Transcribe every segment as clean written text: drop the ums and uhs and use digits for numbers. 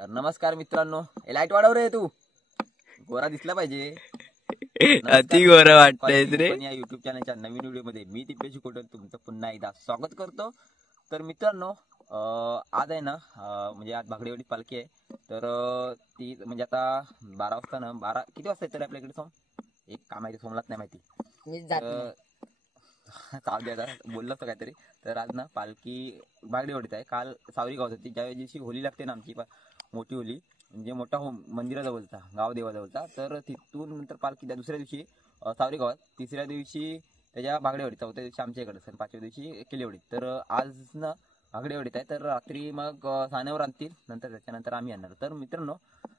तर नमस्कार मित्रांनो, लाईट वाढव रे, तू गोरा दिसला पाहिजे. अति गोरा वाटतंय रे. या युट्यूब चॅनलच्या नवीन व्हिडिओ मध्ये मी दिपेश कोटल तुमचं पुन्हा एकदा स्वागत करतो. तर मित्रांनो, आज आहे ना, म्हणजे आज भागडेवाडी पालखी आहे. तर ती म्हणजे आता 12 वाजता ना, 12 किती वाजता येतं आपल्याकडे सोम? एक काम आहे, सोमलाच नाही माहिती, बोललो होतो काहीतरी. तर आज ना पालखी भागडेवाडीत आहे. काल सावरी गावात होती. ज्या दिवशी होली लागते ना, आमची मोठी होली, म्हणजे मोठा मंदिराजवळचा, गाव देवाजवळचा. तर तिथून नंतर पालखी त्या दुसऱ्या दिवशी सावरी गावात, तिसऱ्या दिवशी त्याच्या भागडेवाडीत, चौथ्या दिवशी आमच्या इकडे आणि पाचव्या दिवशी किल्लेवाडीत. तर आज ना भागडेवाडीत आहे. तर रात्री मग सानेवर आणतील, नंतर त्याच्यानंतर आम्ही आणणार. तर मित्रांनो,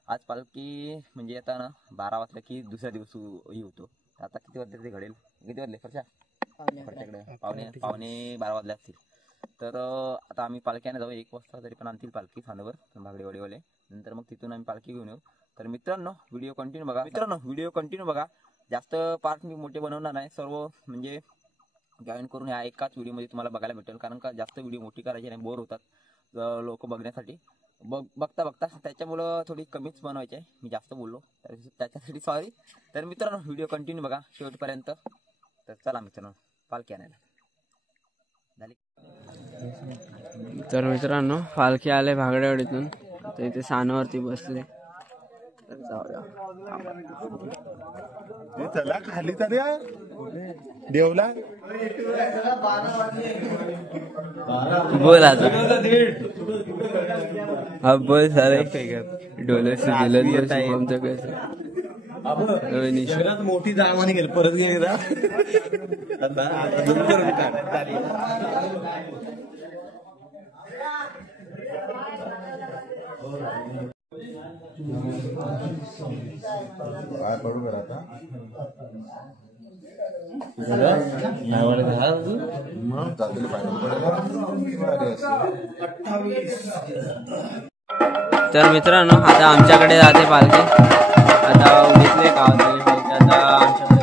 आज पालखी म्हणजे आता ना 12 वाजता की दुसऱ्या दिवस ही होतो. आता किती वाजले ते घडेल? किती वाजले फरशा? पावणे 12 वाजले असतील. तर आता आम्ही पालख्याने जाऊ 1 वाजता, तरी पण आणतील पालखी सानेवर भागडेवाडीवाले. नंतर मग तिथून आम्ही पालखी घेऊन येऊ. तर मित्रांनो, व्हिडिओ कंटिन्यू बघा. जास्त पार्ट मी मोठे बनवणार नाही, सर्व म्हणजे जॉईन करून या एकाच व्हिडिओमध्ये तुम्हाला बघायला भेटेल. कारण का जास्त व्हिडिओ मोठी करायची नाही, बोर होतात लोक बघण्यासाठी. बघता त्याच्यामुळं थोडी कमीच बनवायची आहे. मी जास्त बोललो त्याच्यासाठी सॉरी. तर मित्रांनो, व्हिडिओ कंटिन्यू बघा शेवटपर्यंत. तर चला मित्रांनो, पालखी आणायला झाली. तर मित्रांनो, पालखी आले भागडेवाडीतून. तर इथे सानवरती बसले. तर जाऊया, चला खाली तर या देवला. बोल आता. हा बोल सारे डोले आमचं कसं मोठी जाळवानी गेली, परत गेली काय पडू करा आता. तर मित्रांनो, आता आमच्याकडे जाते पालखी. आता उडीतले गावात आता आमच्याकडे.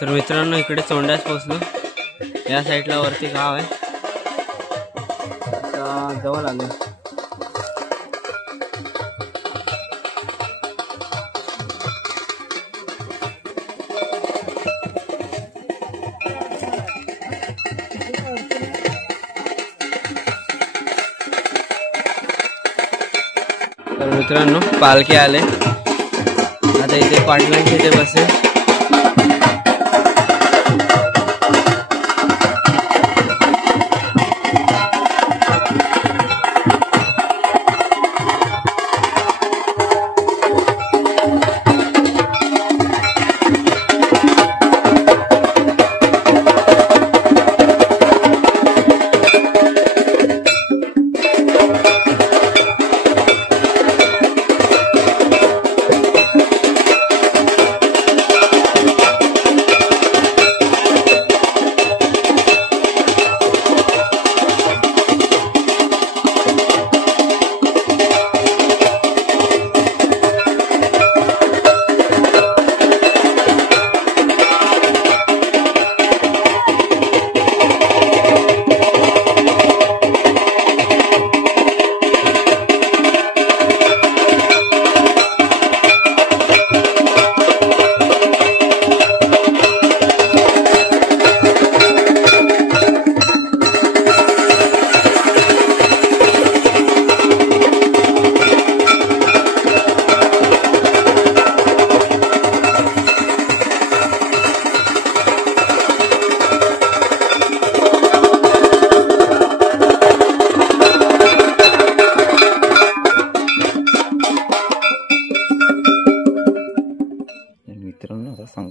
तर मित्रांनो, इकडे चोंड्यास पोचलो. या साईडला वरती गाव आहे. आता जवळ आलो. तर मित्रांनो, पालखी आले. आता इथे पाटलांची इथे बसेल.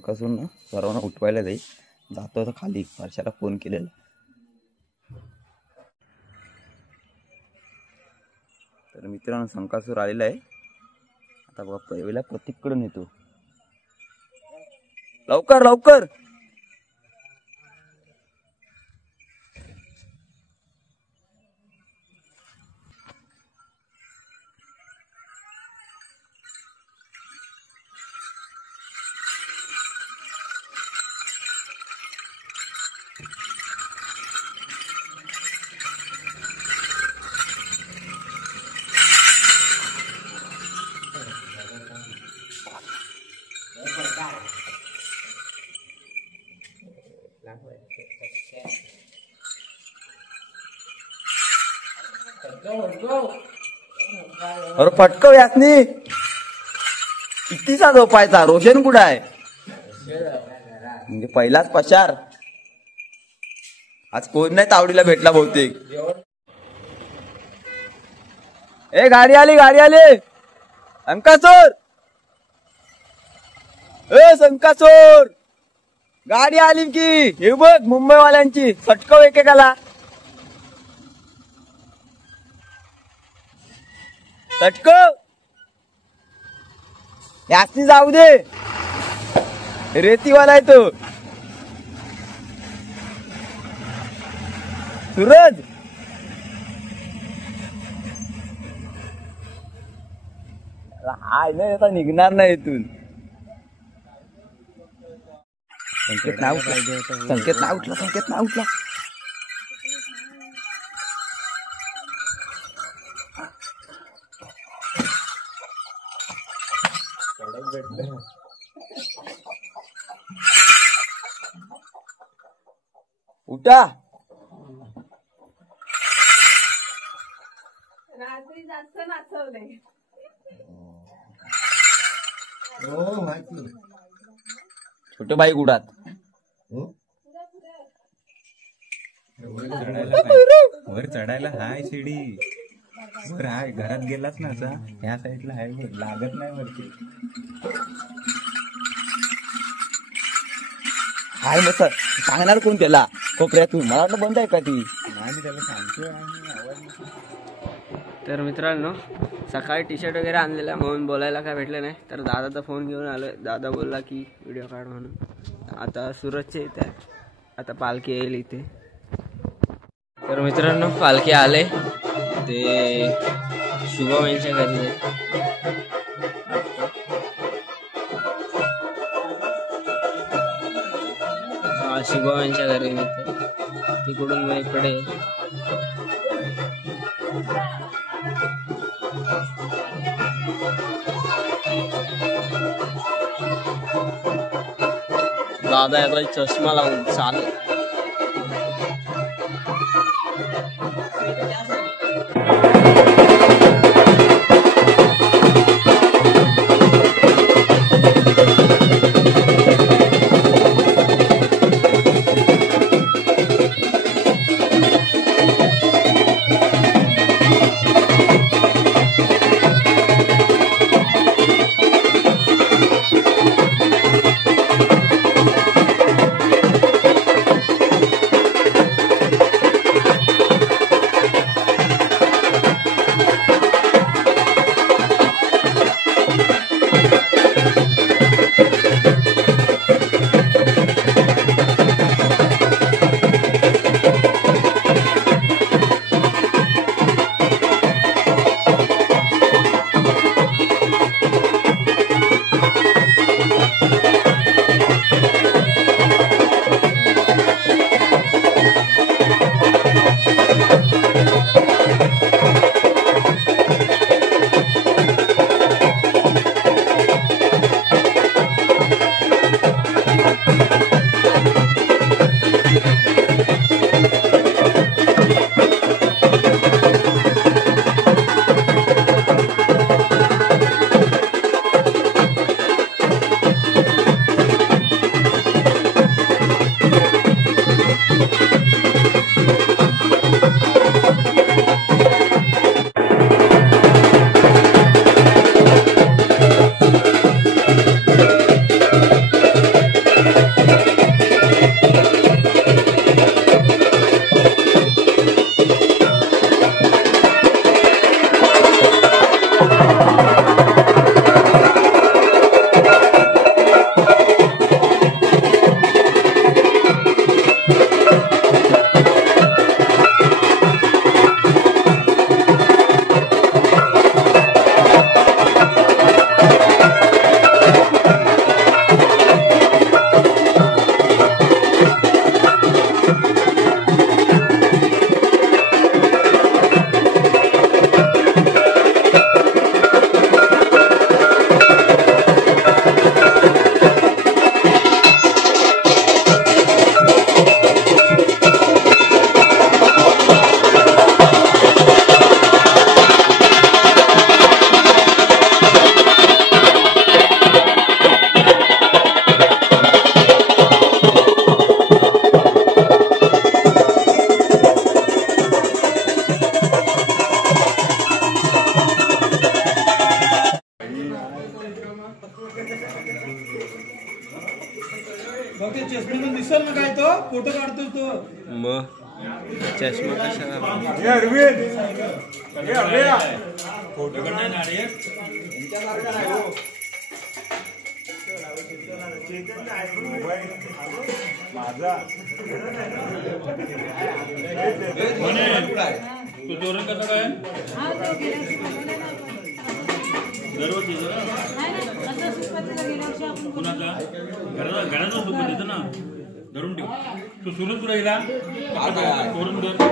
संकासून ना सर्वांना उठवायला जाईल. जातो तर खाली वर्षाला फोन केलेला. तर मित्रांनो संकासूर आलेला आहे. आता बघा पहिला प्रतीककडून येतो. लवकर लवकर. अरे फटकव यासनी. कितीचा झोपायचा. रोशन कुठं आहे. म्हणजे पहिलाच पशार. आज कोण नाही तावडीला भेटला बहुतेक. ए गाडी आली गाडी आली. संकासूर ए संकासूर गाडी आली की. हे बघ मुंबईवाल्यांची. फटकव एकेकाला. फटकव यासनी जाऊ दे. रेतीवाला आहे तो. सूरज हाय नाही आता निघणार नाही इथून. संकेत नाव उठला. संकेत नाव उठला. संकेत नाव उठला. उठा. रात्री जास्त नाचवलंय. छोटे बाई उडात. वर चढायला हाय शिडी. वर हाय घरात गेलास ना असा ह्या साईडला हाय वर लागत नाही वरती. हाय मग सांगणार कोण त्याला कोपऱ्यातून. मला वाटलं बंद आहे का ती. नाही त्याला सांगतोय आवाज. तर मित्रांनो सकाळी टी शर्ट वगैरे आणलेला म्हणून बोलायला काय भेटलं नाही. तर दादाचा फोन घेऊन आलो. दादा बोलला की व्हिडिओ काढ म्हणून. आता सूरजचे इथे आहे. आता पालखी येईल इथे. तर मित्रांनो पालखी आले. ते शुभम यांच्या घरी आहे. शुभम यांच्या घरी इथे. तिकडून मग इकडे दादा याचा चष्मा लावून चालू. दिसल ना काय तो फोटो काढतो तो मग चष्मा कशाला फोटो नाही ना रे माझा तो धोरण कसं काय दरवर्षी कुणाचा घराचा सोबत येतं ना धरून ठेव तो सुरूच तुला गेला धरून धर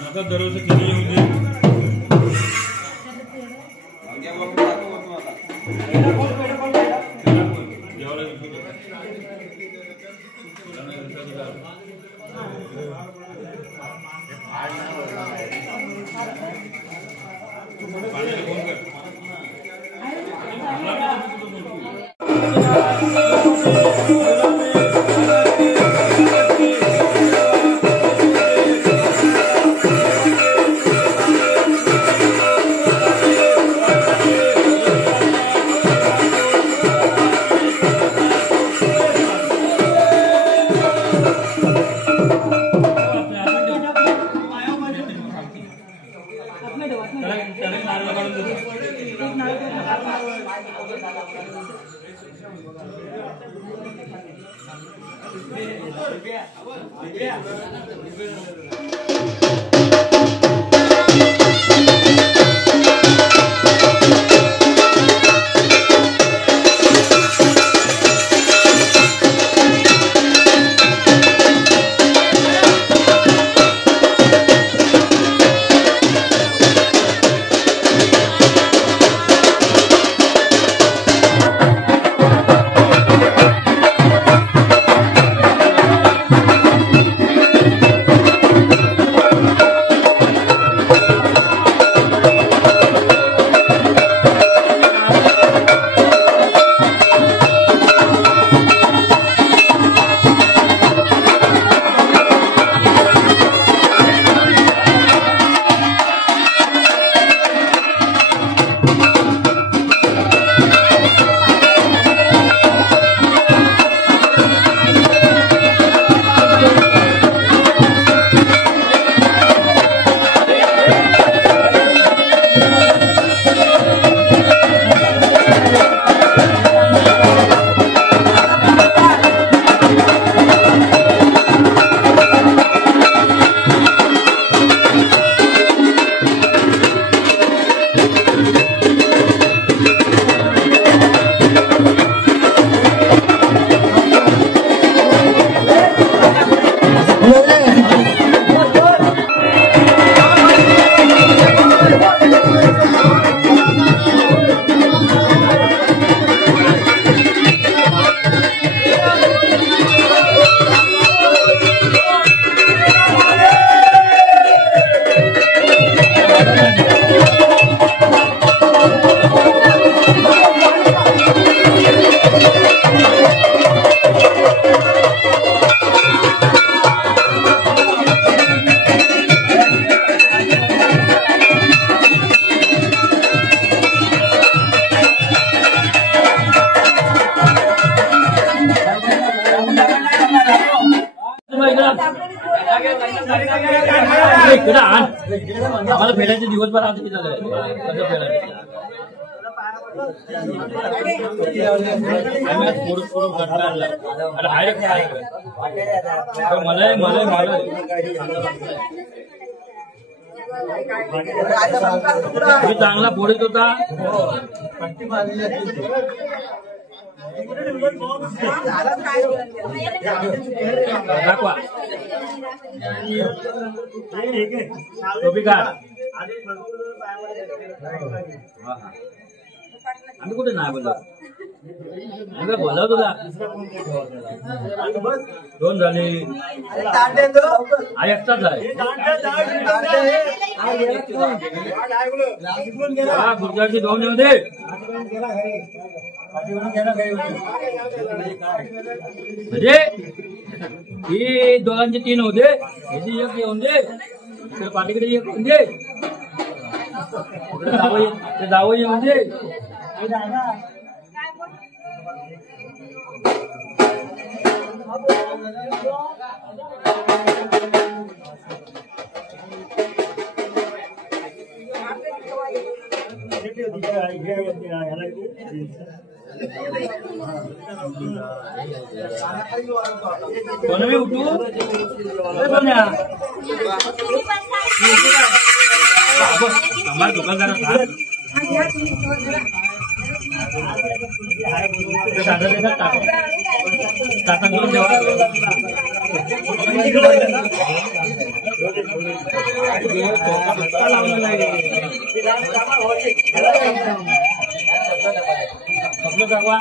आता दरवर्षी केलेले होते आम्हाला फेडायचे दिवसभर आमचे किती झाले कसं फेडायचं चांगला फोडत होता दाखवा टोपी काढ आम्ही कुठे नाही बोललो आम्ही बोलाव तुला दोन झाले एकटाच आहे खुर्च्याची दोन येऊ दे म्हणजे ही दोघांचे तीन होते ह्याची एक येऊन दे इकडे पाठीकडे एक येऊन दे जावं येऊन दे कोणी उठू कोण्या हमारा दुकानदार टाटा घेऊन ठेवा आपलं जागवा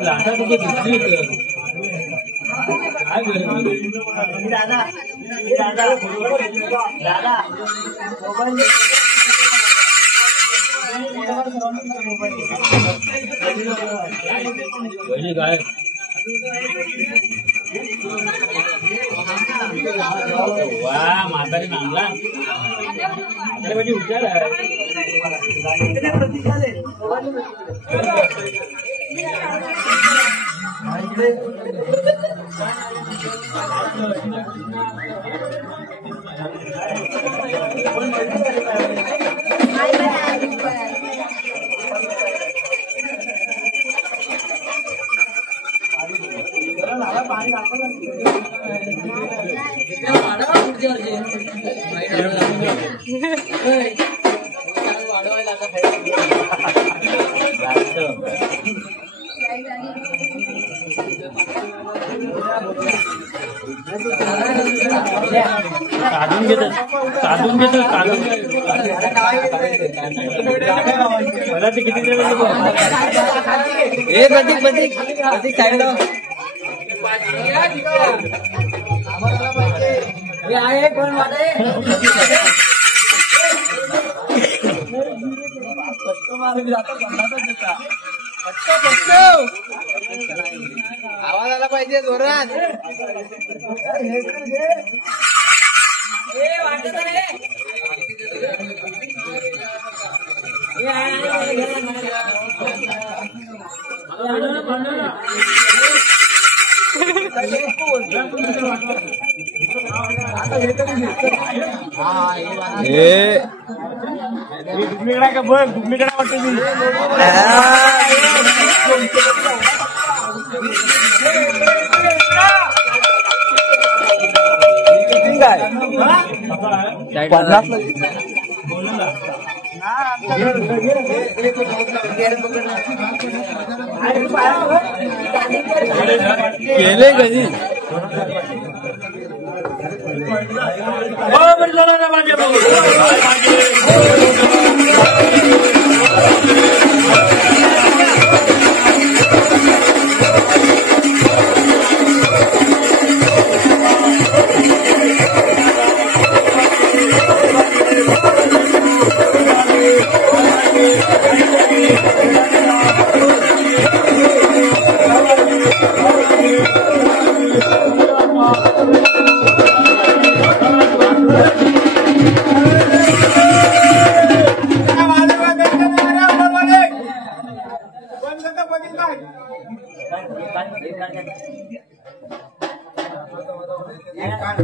लाटा तुझे दिसली काय दादा काय वा म्हातारी नामला म्हातारी म्हणजे हुशार आहे काढून घेतो मला ते किती आहे कोण आवाज आला पाहिजे जोरात डुप्लिकेट का बघ डुप्लिकेट वाटते मी केले कधी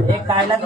एक काढला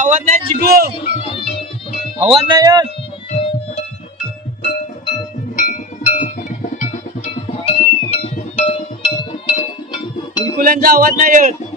आवाज नाही चिकू आवाज नाही येत ॲम्ब्युलन्सचा आवाज नाही येत.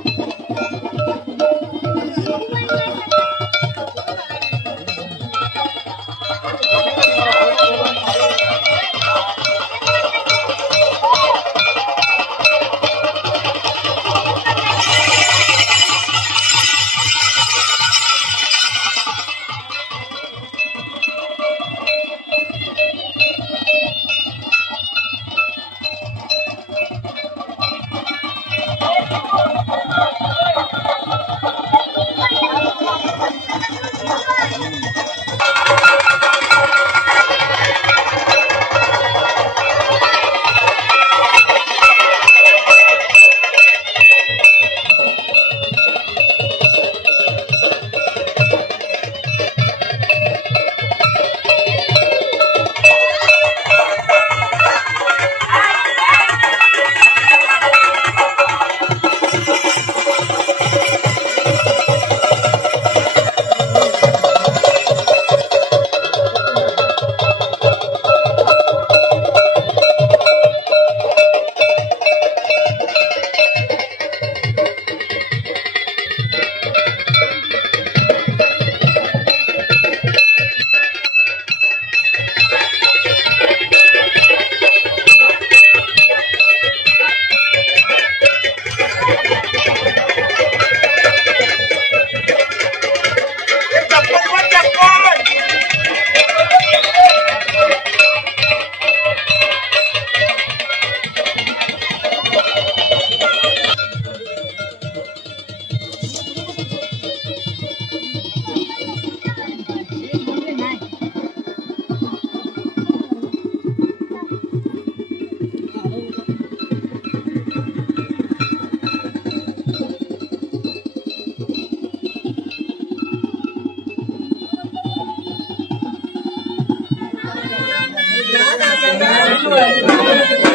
Thank you.